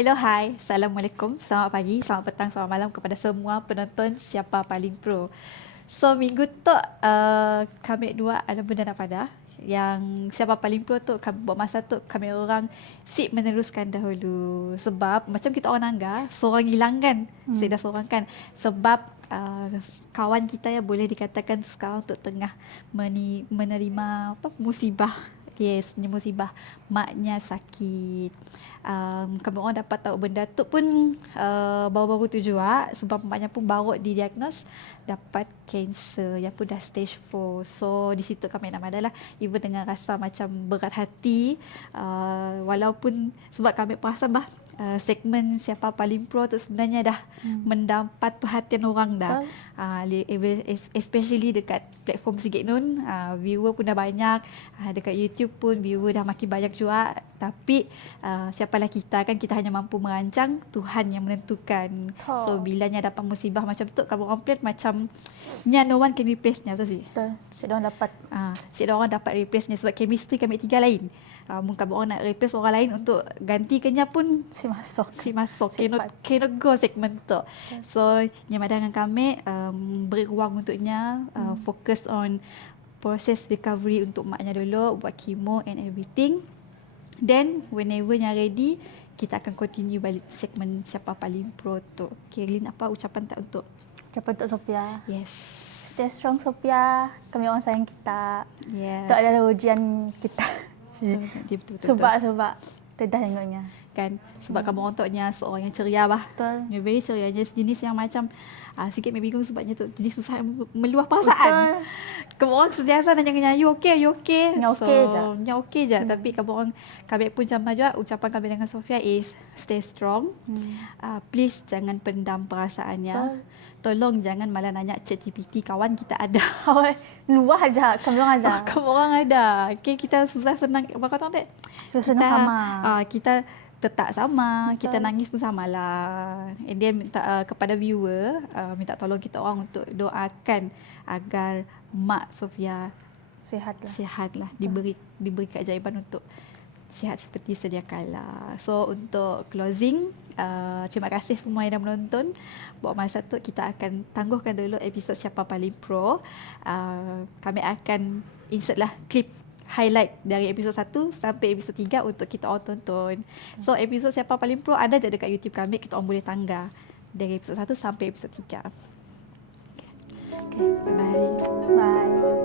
Hello, hai. Assalamualaikum. Selamat pagi, selamat petang, selamat malam kepada semua penonton Siapa Paling Pro. So, minggu tu kami dua ada benda nak pada. Yang Siapa Paling Pro tu, buat masa tu kami orang sip meneruskan dahulu. Sebab macam kita orang Nangga, seorang hilang kan. Saya dah seorang kan. Sebab kawan kita yang boleh dikatakan sekarang tu tengah menerima musibah. Yes, ni musibah. Maknya sakit. Kami orang dapat tahu benda tu pun baru-baru tu juga, sebab maknya pun baru didiagnos dapat kanser yang pun dah stage 4. So di situ kami nak adalah even dengan rasa macam berat hati, walaupun sebab kami perasan segmen Siapa Paling Pro tu sebenarnya dah mendapat perhatian orang dah. Especially dekat platform Sigit Nun, viewer pun dah banyak. Dekat YouTube pun viewer dah makin banyak juga. Tapi siapalah kita kan, kita hanya mampu merancang, Tuhan yang menentukan. So bilanya dapat musibah macam tu, kamu orang plan macam nya no one can replace nya, betul sih? Betul. Saya orang dapat. Saya orang dapat replace nya sebab chemistry kami tiga lain. Mungkin orang nak replace orang lain untuk gantikannya pun si masuk cannot go segmen tu. So yang ada dengan kami beri ruang untuknya fokus on proses recovery untuk maknya dulu, buat chemo and everything. Then whenever yang ready, kita akan continue balik segmen Siapa Paling Pro tu. Okay, Lin, apa ucapan tak untuk? Ucapan untuk Sophia. Yes. Stay strong Sophia. Kami orang sayang kita. Yes. Tak ada ujian kita. Betul. Sebab tedah tengoknya. Kan, sebab kamu orang toknya seorang yang ceria bah. Betul. You're very ceria. Jenis yang macam sikit bingung sebabnya tu jadi susah meluah perasaan. Kamu orang sentiasa nanya you okay? Nya okay je. Nya okay je. Tapi kami pun sama juga, ucapan kami dengan Sophia is stay strong. Please jangan pendam perasaannya. Betul. Tolong jangan malah nanya ChatGPT, kawan kita ada. Luah aja, kami orang ada. Kamu orang ada. Okay, kita susah senang. Apa kata tak? Susah senang sama. Kita tetap sama, Betul. kita nangis pun samalah. And then minta kepada viewer, minta tolong kita orang untuk doakan agar Mak Sophia sihatlah, diberi keajaiban untuk sihat seperti sedia kala. So untuk closing, terima kasih semua yang dah menonton. Buat masa tu kita akan tangguhkan dulu episod Siapa Paling Pro. Kami akan insert lah klip highlight dari episod 1 sampai episod 3 untuk kita orang tonton. So episod Siapa Paling Pro ada je dekat YouTube kami, kita orang boleh tangga dari episod 1 sampai episod 3. Okay, bye-bye. Bye.